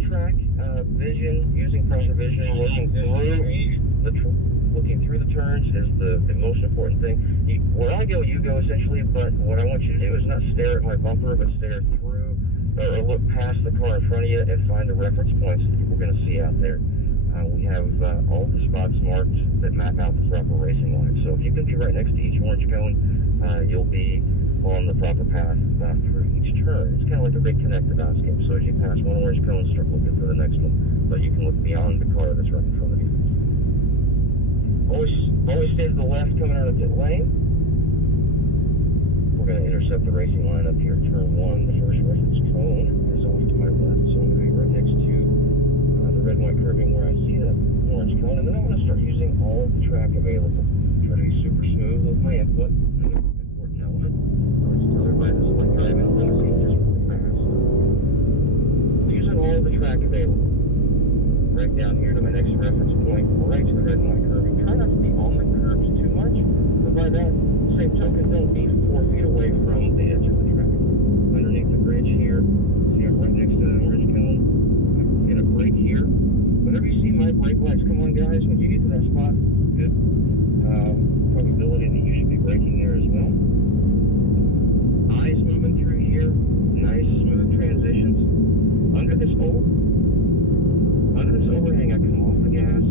the track, vision, using pressure vision, looking through the turns is the most important thing. Where I go, you go essentially, but what I want you to do is not stare at my bumper, but stare through or look past the car in front of you and find the reference points that we're going to see out there. We have all the spots marked that map out the proper racing line. So if you can be right next to each orange cone, you'll be on the proper path through each turn. It's kind of like a big connected dots game. So as you pass one orange cone, start looking for the next one. But you can look beyond the car that's right in front of you. Always stay to the left coming out of pit lane. We're going to intercept the racing line up here at turn 1. The first reference cone is off to my left, so I'm going to be right next to the red and white curving where I see the orange cone, and then I'm going to start using all the track available. Try to be super smooth with my input. Important element. I always tell everybody this is like driving a limousine, just really fast. Using all the track available. Right down here to my next reference point, right to the red and white curving. Try not to be on the curbs too much, but by that same token, don't be 4 feet away from the edge of the track. Underneath the bridge here, see I'm right next to the orange cone. I'm going to brake here. Whenever you see my brake lights come on, guys, when you get to that spot, good probability that you should be braking there as well. Eyes moving through here, nice smooth transitions. Under this overhang, I come off the gas,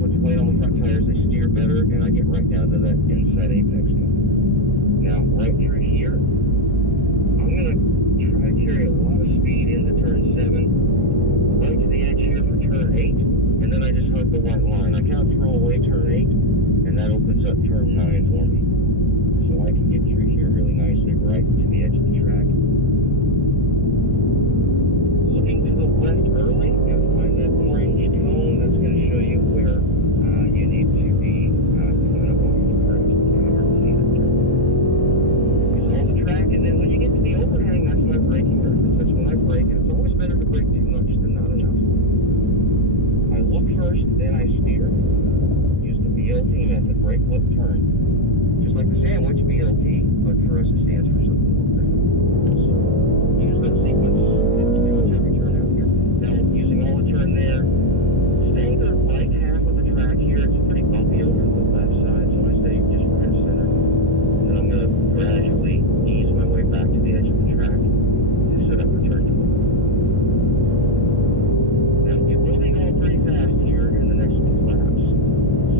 put the weight on the front tires, they steer better, and I get right down to that inside apex cone. Now, right through here, I'm going to try to carry a lot of speed into turn 7, right to the edge here for turn 8, and then I just hug the white line. I kind of throw away turn 8, and that opens up turn 9 for me. So I can get through here really nicely, right to the edge of the track. Looking to the left early, you'll find that orange cone that's going to show you where you need to be coming up over the curves. Use all the track, and then when you get to the overhang, that's my braking reference. That's when I brake, and it's always better to brake too much than not enough. I look first, then I steer. Use the BLT method, brake, look, turn. Just like the sandwich, BLT, but for us it stands for something more different. So use that sequence. Turn there, staying to the right half of the track here. It's pretty bumpy over to the left side, so I stay just right center. And I'm going to gradually ease my way back to the edge of the track to set up for turn 12. Now, we will be going pretty fast here in the next few laps,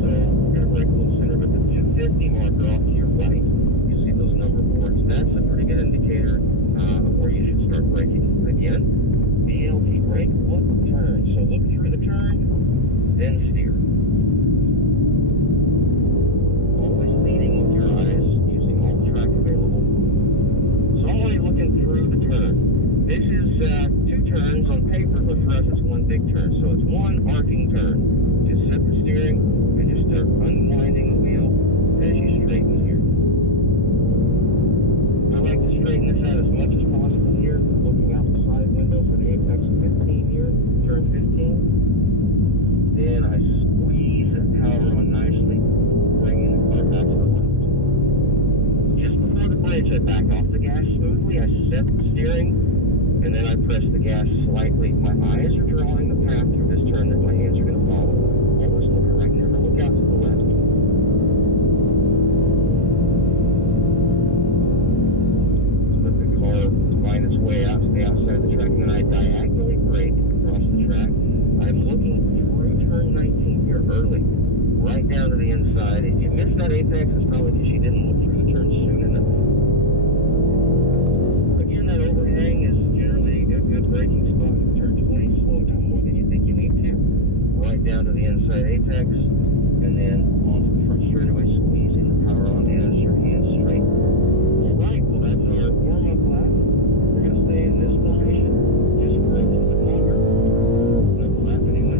so we're going to brake a little center, but the 250 marker off to your right, you see those number boards. That's a pretty good indicator of where you should start braking. Again, BLT brake, look, turn. So look through the turn, then steer. Always leading with your eyes, using all the track available. So I'm only looking through the turn. This is 2 turns on paper, but for us it's one big turn. So it's one arcing turn. Just set the steering and just start unwinding the wheel as you straighten here. I like to straighten this out as much as possible here, looking out the side window for the apex 15 here, turn 15. Then I squeeze that power on nicely, bringing the car back to the left. Just before the bridge, I back off the gas smoothly, I set the steering, and then I press the gas slightly. My eyes are drawing the path through this turn that my hands are going to follow. Always look right, never look out to the left. Find its way out to the outside of the track, and then I diagonally brake across the track. I'm looking through turn 19 here early, right down to the inside. If you missed that apex, it's probably because you didn't look through the turn soon enough. Again, that overhang is generally a good braking spot for turn 20. Slow it down more than you think you need to. Right down to the inside apex, and then onto the front straightaway, squeezing the power on as your hands straight. Alright, well that's our warm-up lap. We're going to stay in this formation just for a little bit longer. Another lap anyway.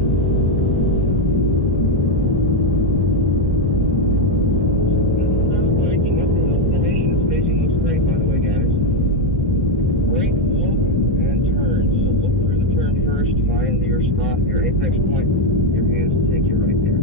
So braking up the hill formation. The spacing looks great, by the way, guys. Brake, look, and turn. So look through the turn first, find your spot, your apex point. Your hands will take you right there.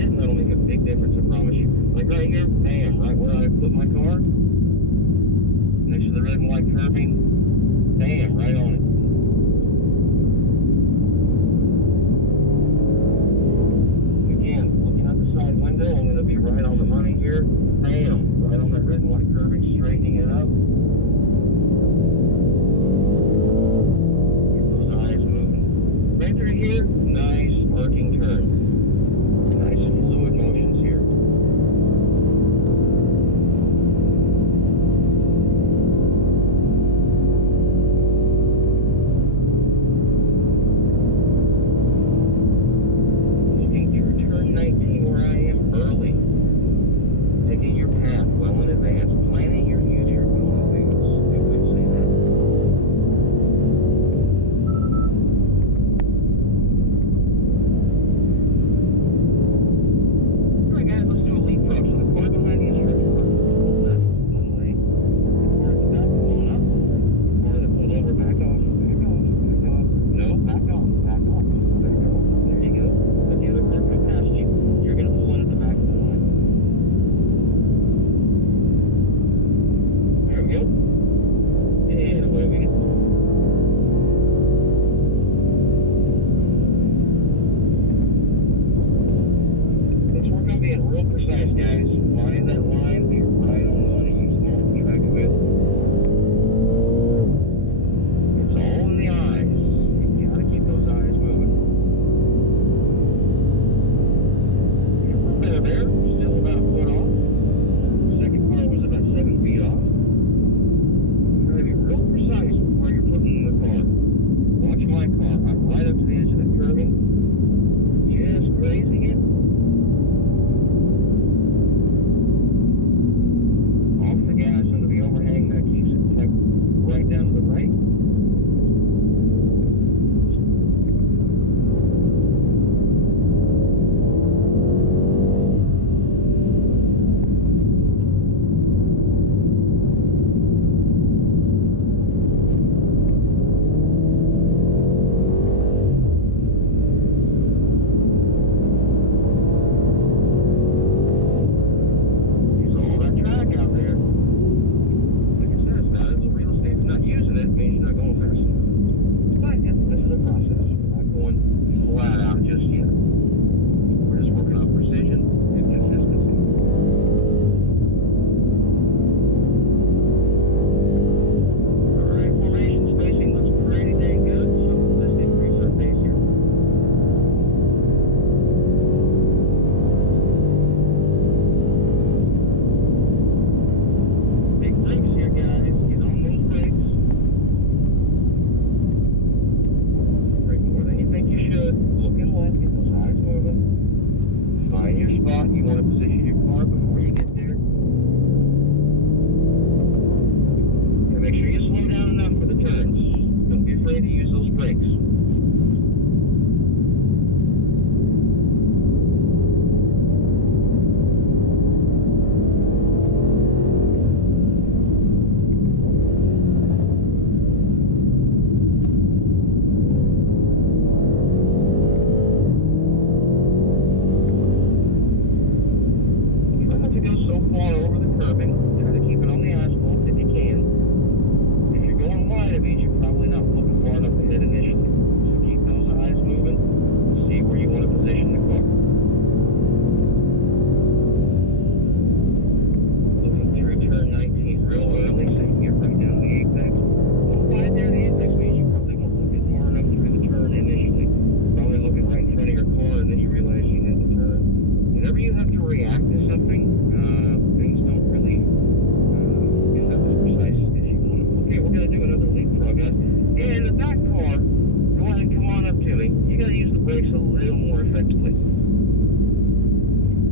it, and that'll make a big difference, I promise you. Like right here, bam, right where I put my car, next to the red and white curving, bam, right on it. Again, looking out the side window, I'm going to be right on the money here, bam, right on that red and white curving, straightening it up. Get those eyes moving. Right through here, nice arcing turn. Nice fluid motions here. Looking through turn 19 where I am early. Taking your path well in advance. Planning your future well in advance. I would say that. Alright guys, let's do a leapfrog. So the car behind you is ready for left, one way. The car at the back, pull on up. The car that pulled over, back off, back off, back off. No, back off, back off, back off. There you go. Let the other car come past you. You're going to pull in at the back of the line. There we go. And away we go. Let's work on being real precise, guys. Find that line, be right on the money, use all the track available. It's all in the eyes. You gotta keep those eyes moving. You're a little better there, still about a foot off. The second car was about 7 feet off. Try to be real precise where you're putting the car. Watch my car. I'm right up to the edge of the curving. Just grazing it. Off the gas under the overhang. That keeps it tucked right down to the right. Use all that track out there. Like I said, it's not as real estate. If you're not using it, it means you're not going fast enough. But this is a process. We're not going flat out just yet. We're just working on precision and consistency. Alright, formation spacing looks pretty dang good, so we'll just increase our pace here. Big brakes here, guys. Get on those brakes. Brake more than you think you should. Looking left, get those eyes moving. Find your spot. You want to position your car before you get there. And make sure you slow down enough for the turns. Don't be afraid to use those brakes. Try not to go so far over the curving. Try to keep it on the asphalt if you can. If you're going wide, it means you're probably not looking far enough ahead initially. So keep those eyes moving. See where you want to position the car. Looking through turn 19 real early, so you can get right down to the apex. Go wide there, the apex means you probably won't look it far enough through the turn initially. Probably looking right in front of your car, and then you realize you had to turn. Whenever you have to react to something, things don't really end up as precise as you want them. Okay, we're going to do another leapfrog, guys. And the back car, go ahead and come on up to me. You got to use the brakes a little more effectively.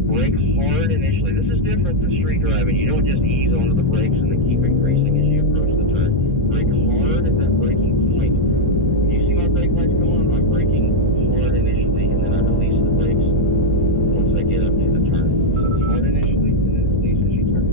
Brake hard initially. This is different than street driving. You don't just ease onto the brakes and then keep increasing as you approach the turn. Brake hard at that braking point. When you see my brake lights come on, I'm braking hard initially, and then I release the brakes once I get up to the turn. So it's hard initially, and then release as you turn.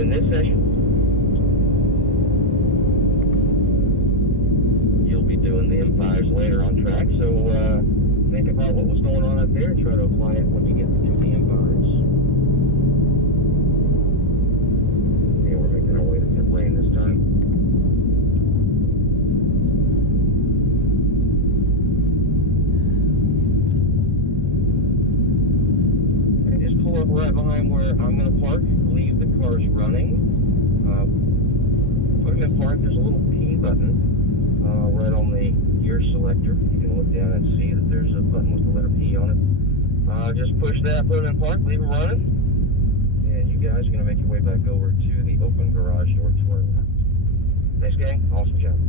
In this session, you'll be doing the M5s later on track, so think about what was going on out there and try to apply it when you get to the M5s. Yeah, we're making our way to pit lane this time. Pull up right behind where I'm going to park, leave the cars running, put them in park. There's a little P button right on the gear selector. You can look down and see that there's a button with the letter P on it. Just push that, put them in park, leave them running, and you guys are going to make your way back over to the open garage door to our left. Thanks, gang. Awesome job.